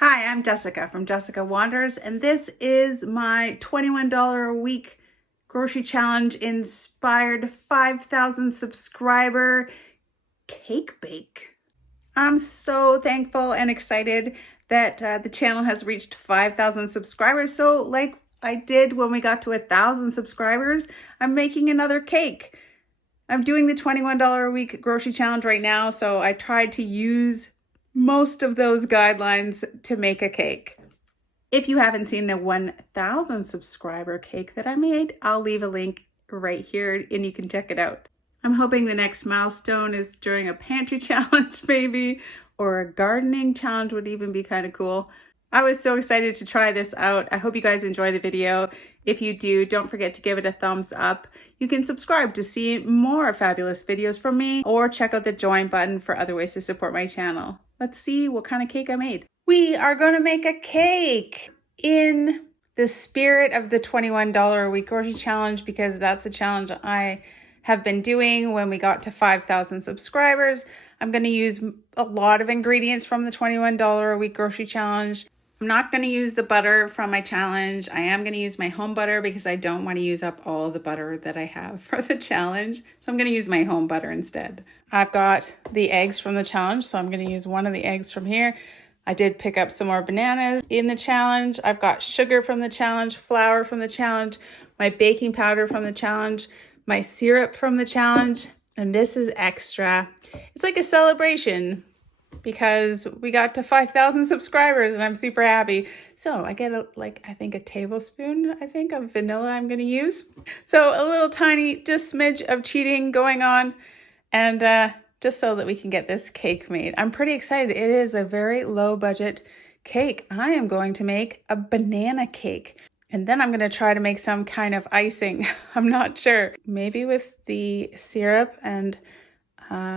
Hi, I'm Jessica from Jessica Wanders, and this is my $21 a week grocery challenge inspired 5,000 subscriber cake bake. I'm so thankful and excited that the channel has reached 5,000 subscribers. So like I did when we got to 1,000 subscribers, I'm making another cake. I'm doing the $21 a week grocery challenge right now, so I tried to use most of those guidelines to make a cake. If you haven't seen the 1,000 subscriber cake that I made, I'll leave a link right here and you can check it out. I'm hoping the next milestone is during a pantry challenge maybe, or a gardening challenge would even be kind of cool. I was so excited to try this out. I hope you guys enjoy the video. If you do, don't forget to give it a thumbs up. You can subscribe to see more fabulous videos from me, or check out the join button for other ways to support my channel. Let's see what kind of cake I made. We are going to make a cake in the spirit of the $21 a week grocery challenge, because that's the challenge I have been doing when we got to 5,000 subscribers. I'm going to use a lot of ingredients from the $21 a week grocery challenge. I'm not going to use the butter from my challenge. I am going to use my home butter because I don't want to use up all the butter that I have for the challenge. So I'm going to use my home butter instead. I've got the eggs from the challenge, so I'm going to use one of the eggs from here. I did pick up some more bananas in the challenge. I've got sugar from the challenge, flour from the challenge, my baking powder from the challenge, my syrup from the challenge, and this is extra. It's like a celebration because we got to 5,000 subscribers and I'm super happy. So I get I think a tablespoon, of vanilla I'm gonna use. So a little tiny, just smidge of cheating going on, and just so that we can get this cake made. I'm pretty excited. It is a very low budget cake. I am going to make a banana cake. And then I'm going to try to make some kind of icing. I'm not sure. Maybe with the syrup and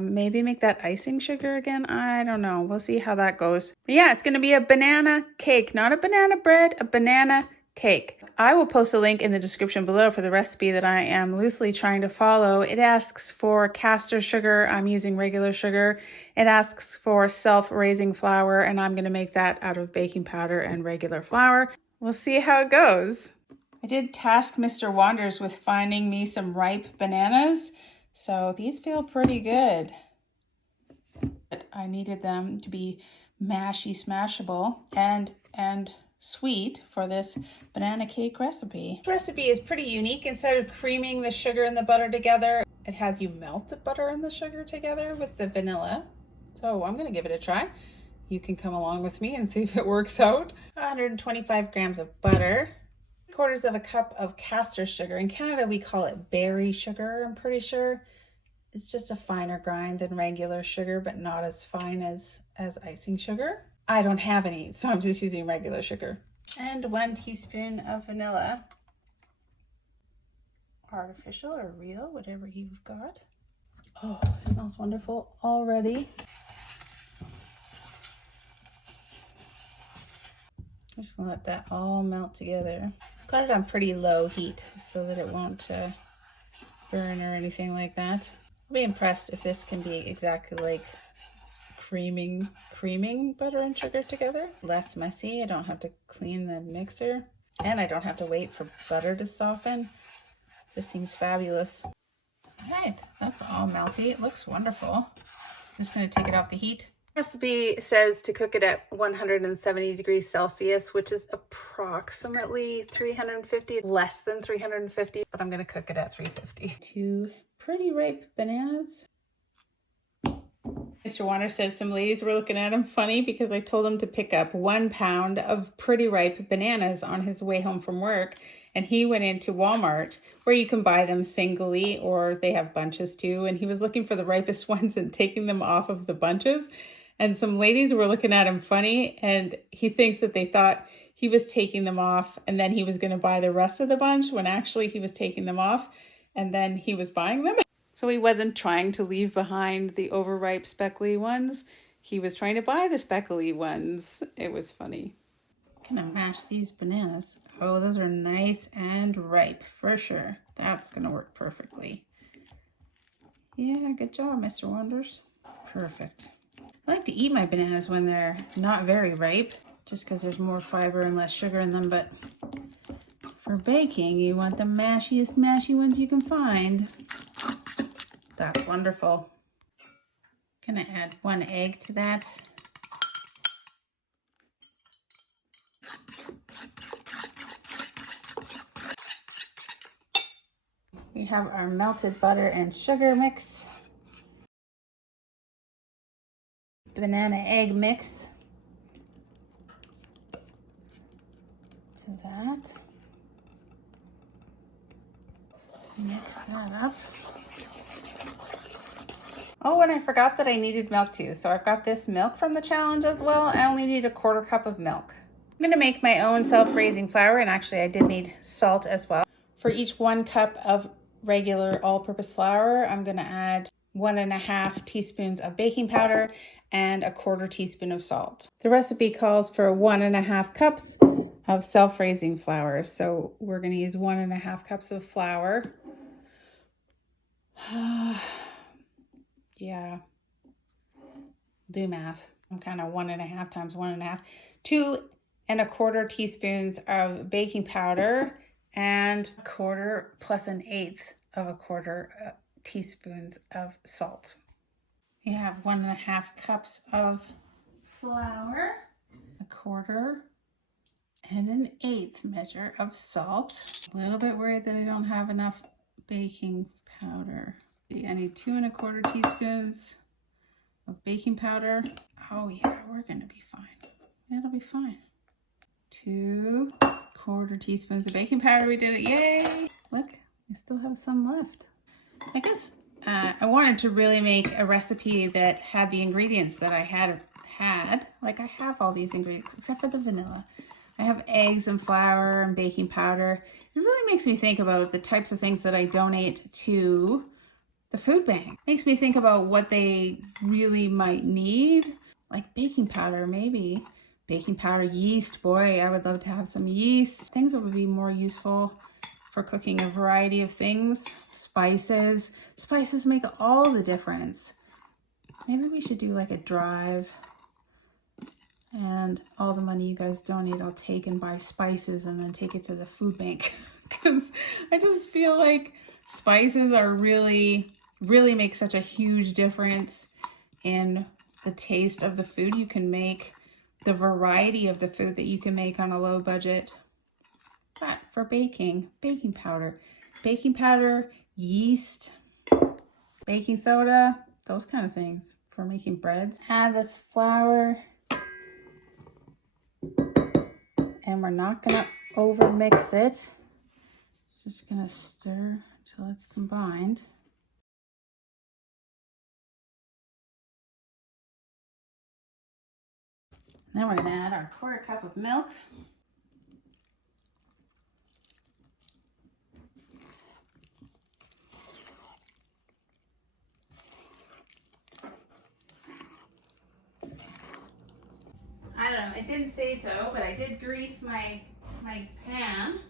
maybe make that icing sugar again. I don't know. We'll see how that goes. But yeah, it's going to be a banana cake, not a banana bread, a banana cake. I will post a link in the description below for the recipe that I am loosely trying to follow. It asks for caster sugar. I'm using regular sugar. It asks for self-raising flour, and I'm going to make that out of baking powder and regular flour. We'll see how it goes. I did task Mr. Wanders with finding me some ripe bananas, so these feel pretty good. But I needed them to be mashy smashable and sweet for this banana cake recipe. This recipe is pretty unique. Instead of creaming the sugar and the butter together, it has you melt the butter and the sugar together with the vanilla. So I'm gonna give it a try. You can come along with me and see if it works out. 125 grams of butter, 3/4 cup of caster sugar. In Canada, we call it berry sugar, I'm pretty sure. It's just a finer grind than regular sugar, but not as fine as icing sugar. I don't have any, so I'm just using regular sugar. And 1 teaspoon of vanilla. Artificial or real, whatever you've got. Oh, it smells wonderful already. I'm just gonna let that all melt together. Got it on pretty low heat so that it won't burn or anything like that. I'll be impressed if this can be exactly like creaming butter and sugar together. Less messy. I don't have to clean the mixer, and I don't have to wait for butter to soften. This seems fabulous. All right, that's all melty. It looks wonderful. I'm just gonna take it off the heat. Recipe says to cook it at 170 degrees Celsius, which is approximately 350, less than 350, but I'm gonna cook it at 350. 2 pretty ripe bananas. Mr. Warner said some ladies were looking at him funny because I told him to pick up 1 pound of pretty ripe bananas on his way home from work. And he went into Walmart, where you can buy them singly or they have bunches too. And he was looking for the ripest ones and taking them off of the bunches. And some ladies were looking at him funny, and he thinks that they thought he was taking them off and then he was going to buy the rest of the bunch, when actually he was taking them off and then he was buying them. So he wasn't trying to leave behind the overripe speckly ones. He was trying to buy the speckly ones. It was funny. I'm gonna mash these bananas. Oh, those are nice and ripe for sure. That's gonna work perfectly. Yeah, good job, Mr. Wonders. Perfect. I like to eat my bananas when they're not very ripe, just because there's more fiber and less sugar in them, but for baking, you want the mashiest mashy ones you can find. That's wonderful. Gonna add 1 egg to that. We have our melted butter and sugar mix. Banana egg mix to that. Mix that up. Oh, and I forgot that I needed milk too. So I've got this milk from the challenge as well. I only need 1/4 cup of milk. I'm gonna make my own self-raising flour, and actually I did need salt as well. For each 1 cup of regular all-purpose flour, I'm gonna add 1.5 teaspoons of baking powder and 1/4 teaspoon of salt. The recipe calls for 1.5 cups of self-raising flour. So we're gonna use 1.5 cups of flour. Yeah, do math. I'm kind of 1.5 times 1.5. 2.25 teaspoons of baking powder and 1/4 plus 1/8 of 1/4 teaspoons of salt. We have 1.5 cups of flour, 1/4 and 1/8 measure of salt. A little bit worried that I don't have enough baking powder. I need 2.25 teaspoons of baking powder. Oh yeah, we're gonna be fine. It'll be fine. 2/4 teaspoons of baking powder. We did it, yay! Look, I still have some left. I guess I wanted to really make a recipe that had the ingredients that I had. Like I have all these ingredients except for the vanilla. I have eggs and flour and baking powder. It really makes me think about the types of things that I donate to the food bank. Makes me think about what they really might need, like baking powder, maybe. Baking powder, yeast, boy, I would love to have some yeast. Things that would be more useful for cooking a variety of things. Spices. Spices make all the difference. Maybe we should do like a drive, and all the money you guys donate, I'll take and buy spices and then take it to the food bank. Because I just feel like spices are really make such a huge difference in the taste of the food you can make, the variety of the food that you can make on a low budget. But for baking, baking powder, yeast, baking soda, those kind of things for making breads. Add this flour, and we're not gonna over mix it. Just gonna stir until it's combined. Then we're gonna add our 1/4 cup of milk. I don't know, it didn't say so, but I did grease my pan.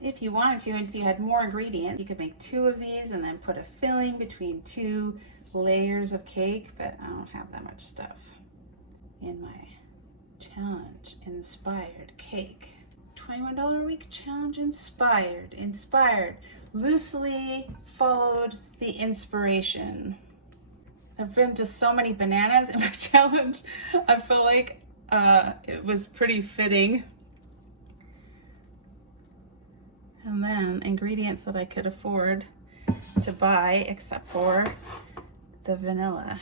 If you wanted to, and if you had more ingredients, you could make 2 of these and then put a filling between 2 layers of cake, but I don't have that much stuff in my challenge inspired cake. $21 a week challenge inspired. Loosely followed the inspiration. I've been to so many bananas in my challenge. I feel like it was pretty fitting. And then ingredients that I could afford to buy, except for the vanilla.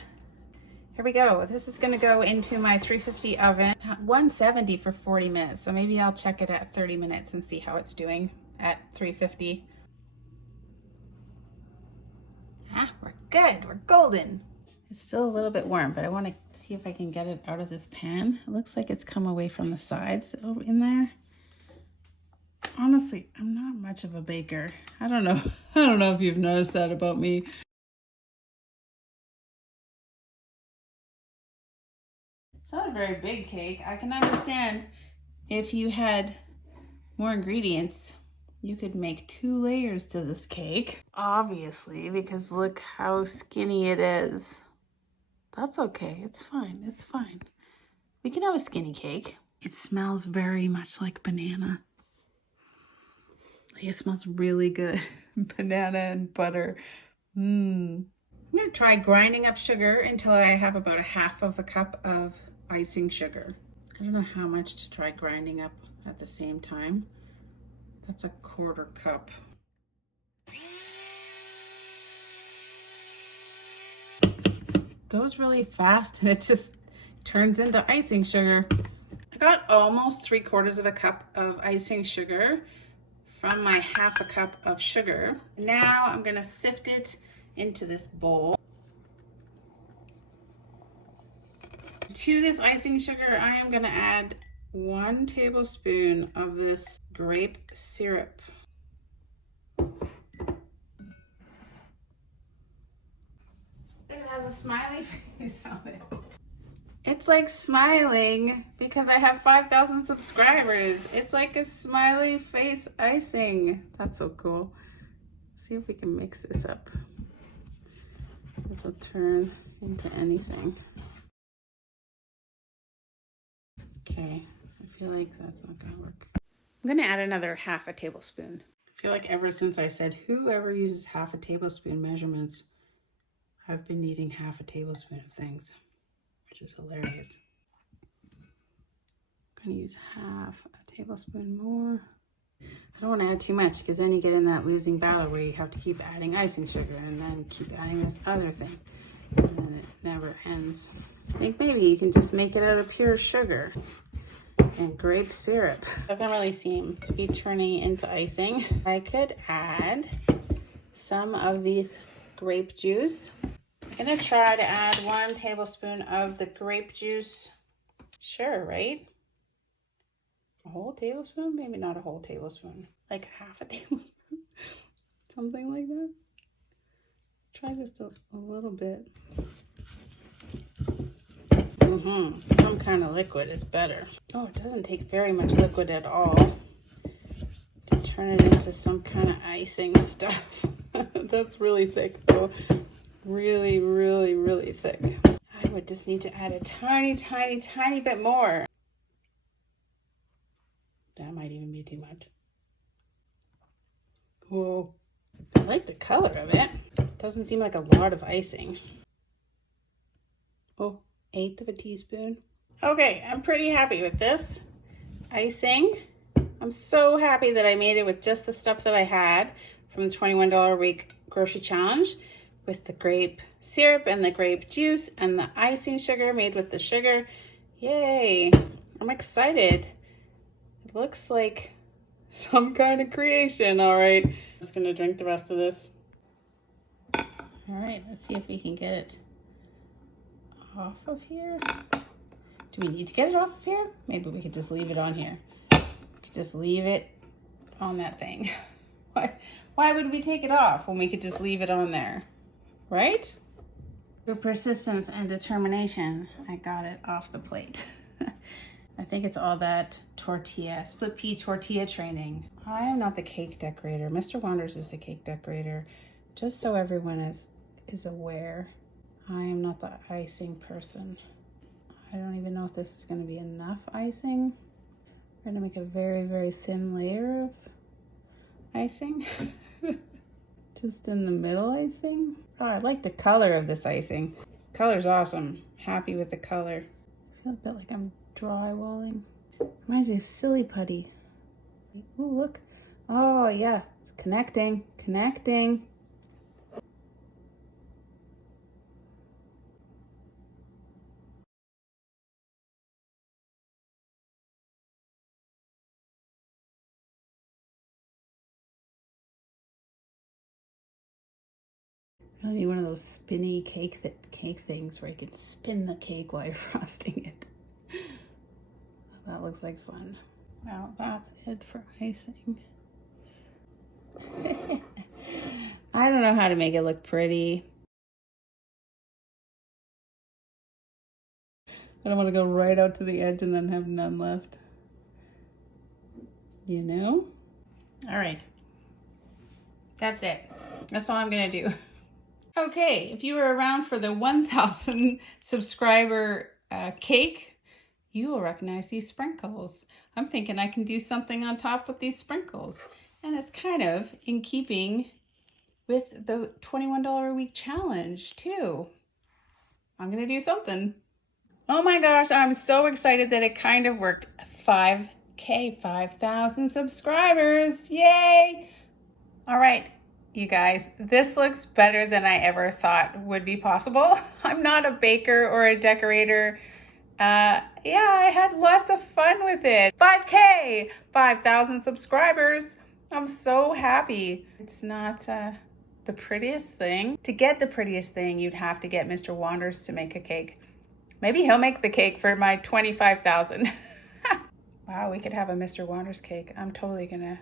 Here we go. This is gonna go into my 350 oven, 170 for 40 minutes. So maybe I'll check it at 30 minutes and see how it's doing at 350. Ah, we're good, we're golden. It's still a little bit warm, but I wanna see if I can get it out of this pan. It looks like it's come away from the sides over in there. Honestly, I'm not much of a baker. I don't know if you've noticed that about me. It's not a very big cake. I can understand if you had more ingredients You could make 2 layers to this cake, obviously, because look how skinny it is. That's okay, it's fine, it's fine. We can have a skinny cake. It smells very much like banana. Like it smells really good. Banana and butter. I'm gonna try grinding up sugar until I have about 1/2 cup of icing sugar. I don't know how much to try grinding up at the same time. That's 1/4 cup. Goes really fast and it just turns into icing sugar. I got almost 3/4 cup of icing sugar from my 1/2 cup of sugar. Now I'm gonna sift it into this bowl. To this icing sugar, I am gonna add 1 tablespoon of this grape syrup. It has a smiley face on it. It's like smiling because I have 5,000 subscribers. It's like a smiley face icing. That's so cool. Let's see if we can mix this up. It'll turn into anything. Okay, I feel like that's not gonna work. I'm gonna add another 1/2 tablespoon. I feel like ever since I said whoever uses 1/2 tablespoon measurements, I've been needing 1/2 tablespoon of things, which is hilarious. I'm gonna use 1/2 tablespoon more. I don't want to add too much because then you get in that losing battle where you have to keep adding icing sugar and then keep adding this other thing, and then it never ends. I think maybe you can just make it out of pure sugar and grape syrup. Doesn't really seem to be turning into icing. I could add some of these grape juice. I'm gonna try to add 1 tablespoon of the grape juice. Sure, right? A whole tablespoon? Maybe not a whole tablespoon. Like 1/2 tablespoon. Something like that. Let's try just a little bit. Some kind of liquid is better. Oh, it doesn't take very much liquid at all to turn it into some kind of icing stuff. That's really thick though. Really, really, really thick. I would just need to add a tiny, tiny, tiny bit more. That might even be too much. Whoa. I like the color of it. Doesn't seem like a lot of icing. Oh, 1/8 teaspoon. Okay, I'm pretty happy with this icing. I'm so happy that I made it with just the stuff that I had from the $21 a week grocery challenge, with the grape syrup and the grape juice and the icing sugar made with the sugar. Yay, I'm excited. It looks like some kind of creation. All right, I'm just gonna drink the rest of this. All right, let's see if we can get it off of here. Do we need to get it off of here? Maybe we could just leave it on here. We could just leave it on that thing. Why would we take it off when we could just leave it on there, right? Through persistence and determination, I got it off the plate. I think it's all that tortilla, split pea tortilla training. I am not the cake decorator. Mr. Wonders is the cake decorator. Just so everyone is aware, I am not the icing person. I don't even know if this is going to be enough icing. We're going to make a very, very thin layer of icing. Just in the middle icing. Oh, I like the color of this icing. Color's awesome. Happy with the color. I feel a bit like I'm drywalling. Reminds me of silly putty. Oh, look. Oh, yeah. It's connecting. Connecting. I really need one of those spinny cake things where you can spin the cake while you're frosting it. That looks like fun. Well, that's it for icing. I don't know how to make it look pretty. I don't want to go right out to the edge and then have none left. You know? All right. That's it. That's all I'm going to do. Okay, if you were around for the 1,000 subscriber cake, you will recognize these sprinkles. I'm thinking I can do something on top with these sprinkles. And it's kind of in keeping with the $21 a week challenge too. I'm going to do something. Oh my gosh, I'm so excited that it kind of worked. 5K, 5,000 subscribers. Yay! All right, you guys, this looks better than I ever thought would be possible. I'm not a baker or a decorator. Yeah, I had lots of fun with it. 5K, 5,000 subscribers. I'm so happy. It's not the prettiest thing. To get the prettiest thing, you'd have to get Mr. Wanders to make a cake. Maybe he'll make the cake for my 25,000. Wow, we could have a Mr. Wanders cake. I'm totally gonna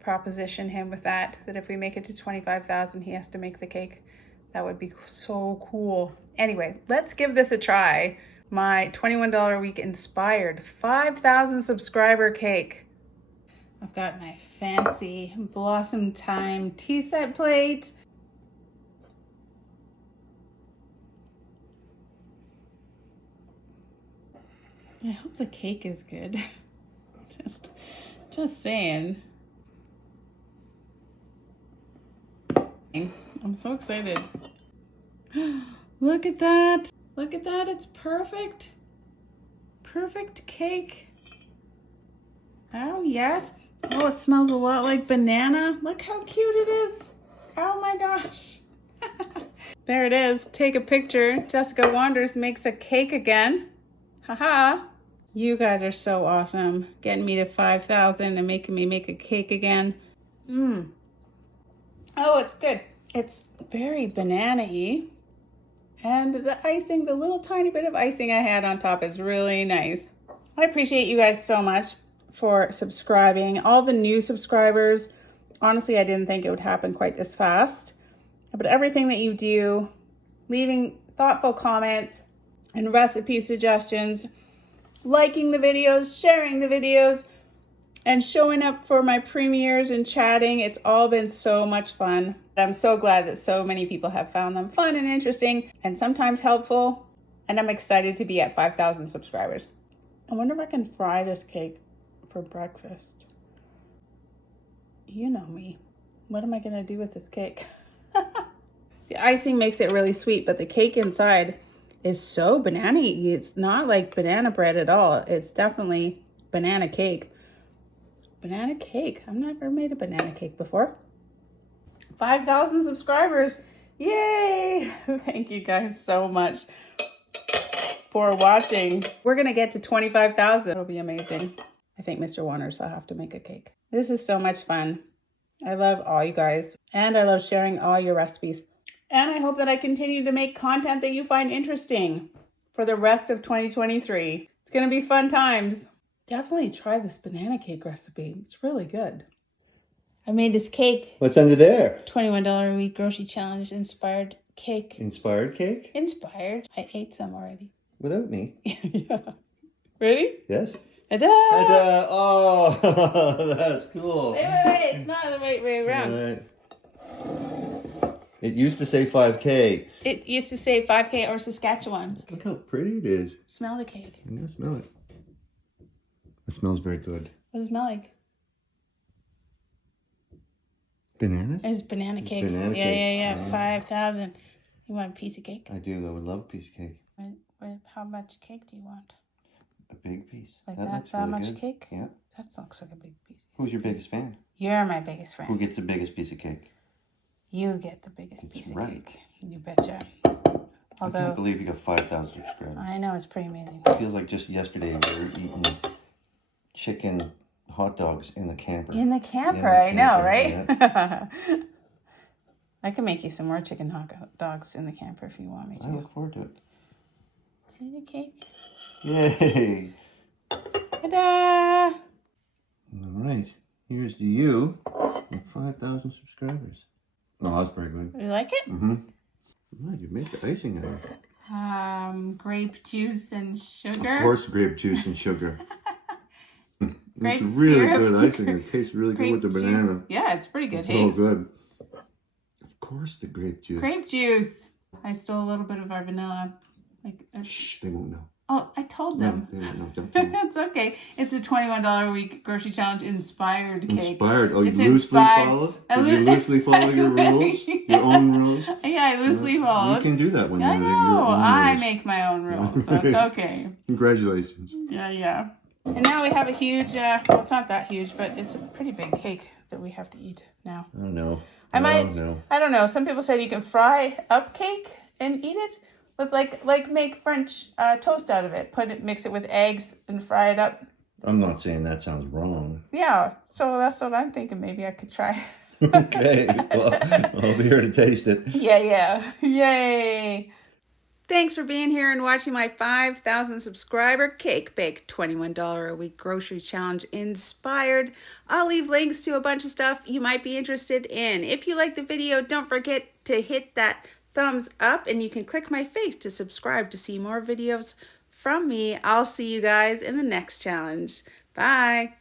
proposition him with that if we make it to 25,000, he has to make the cake. That would be so cool. Anyway, let's give this a try. My $21 a week inspired 5,000 subscriber cake. I've got my fancy Blossom Time tea set plate. I hope the cake is good. Just saying. I'm so excited. Look at that. Look at that. It's perfect. Perfect cake. Oh, yes. Oh, it smells a lot like banana. Look how cute it is. Oh my gosh. There it is. Take a picture. Jessica Wanders makes a cake again. Haha. You guys are so awesome. Getting me to 5,000 and making me make a cake again. Oh, it's good. It's very banana-y. And the icing, the little tiny bit of icing I had on top is really nice. I appreciate you guys so much for subscribing. All the new subscribers, honestly, I didn't think it would happen quite this fast. But everything that you do, leaving thoughtful comments and recipe suggestions, liking the videos, sharing the videos, and showing up for my premieres and chatting. It's all been so much fun. I'm so glad that so many people have found them fun and interesting and sometimes helpful. And I'm excited to be at 5,000 subscribers. I wonder if I can fry this cake for breakfast. You know me. What am I gonna do with this cake? The icing makes it really sweet, but the cake inside is so banana-y. It's not like banana bread at all. It's definitely banana cake. Banana cake. I've never made a banana cake before. 5,000 subscribers. Yay! Thank you guys so much for watching. We're going to get to 25,000. It'll be amazing. I think Mr. Wanders, I'll have to make a cake. This is so much fun. I love all you guys. And I love sharing all your recipes. And I hope that I continue to make content that you find interesting for the rest of 2023. It's going to be fun times. Definitely try this banana cake recipe. It's really good. I made this cake. What's under there? $21 a week grocery challenge inspired cake. Inspired cake? Inspired. I ate some already. Without me? Yeah. Ready? Yes. Ta-da! Ta-da! Oh, that's cool. Wait. It's not the right way around. Right. It used to say 5K. It used to say 5K or Saskatchewan. Look how pretty it is. Smell the cake. I'm going to smell it. It smells very good. What does it smell like? Bananas? It's banana cake. Banana Yeah, cake. yeah. 5,000. You want a piece of cake? I do. I would love a piece of cake. How much cake do you want? A big piece. Like looks that really much good. cake? Yeah. That looks like a big piece. Who's your biggest fan? You're my biggest fan. Who gets the biggest piece of cake? You get the biggest That's piece of right. cake. You betcha. I can't believe you got 5,000 subscribers. I know, it's pretty amazing. It feels like just yesterday we were eating chicken hot dogs in the camper. In the camper, I know, right? Yeah. I can make you some more chicken hot dogs in the camper if you want me to. I look forward to it. See the cake? Yay! Ta-da! All right, here's to you with 5,000 subscribers. Oh, that's very good. You like it? Mm-hmm. Right, you made the icing out of it. Grape juice and sugar. Of course, grape juice and sugar. Grape It's really syrup. good icing. It tastes really good with the Grape banana. juice. Yeah, it's pretty good. It's Hey, so good. Of course, the grape juice. grape juice. I stole a little bit of our vanilla. Shh, they won't know. Oh, I told them. No, they won't know. Don't tell them. It's okay. It's a $21 a week grocery challenge inspired cake. Inspired. Oh, you It's loosely inspired. followed? Did you loosely follow your rules? Your own rules? Yeah, I loosely followed. You can do that when I you're your know. own I rules. make my own rules, so it's okay. Congratulations. Yeah. And now we have a huge, well, it's not that huge, but it's a pretty big cake that we have to eat now. Oh, no. I don't know. Some people said you can fry up cake and eat it with like make French toast out of it. Mix it with eggs and fry it up. I'm not saying that sounds wrong. Yeah, so that's what I'm thinking. Maybe I could try. Okay, well, I'll be here to taste it. Yeah. Yay. Thanks for being here and watching my 5,000 subscriber cake bake $21 a week grocery challenge inspired. I'll leave links to a bunch of stuff you might be interested in. If you like the video, don't forget to hit that thumbs up, and you can click my face to subscribe to see more videos from me. I'll see you guys in the next challenge. Bye.